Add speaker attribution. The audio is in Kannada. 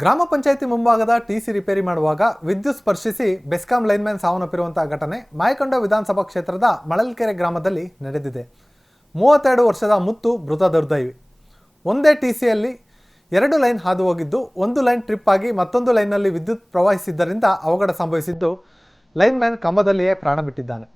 Speaker 1: ಗ್ರಾಮ ಪಂಚಾಯಿತಿ ಮುಂಭಾಗದ ಟಿಸಿ ರಿಪೇರಿ ಮಾಡುವಾಗ ವಿದ್ಯುತ್ ಸ್ಪರ್ಶಿಸಿ ಬೆಸ್ಕಾಂ ಲೈನ್ಮ್ಯಾನ್ ಸಾವನ್ನಪ್ಪಿರುವಂತಹ ಘಟನೆ ಮಾಯಕೊಂಡ ವಿಧಾನಸಭಾ ಕ್ಷೇತ್ರದ ಮಳಲ್ಕೆರೆ ಗ್ರಾಮದಲ್ಲಿ ನಡೆದಿದೆ. ಮೂವತ್ತೆರಡು ವರ್ಷದ ಮುತ್ತು ಮೃತ ದುರ್ದೈವಿ. ಒಂದೇ ಟಿಸಿಯಲ್ಲಿ ಎರಡು ಲೈನ್ ಹಾದು ಹೋಗಿದ್ದು ಒಂದು ಲೈನ್ ಟ್ರಿಪ್ ಆಗಿ ಮತ್ತೊಂದು ಲೈನ್ನಲ್ಲಿ ವಿದ್ಯುತ್ ಪ್ರವಹಿಸಿದ್ದರಿಂದ ಅವಘಡ ಸಂಭವಿಸಿದ್ದು ಲೈನ್ಮ್ಯಾನ್ ಕಂಬದಲ್ಲಿಯೇ ಪ್ರಾಣ ಬಿಟ್ಟಿದ್ದಾನೆ.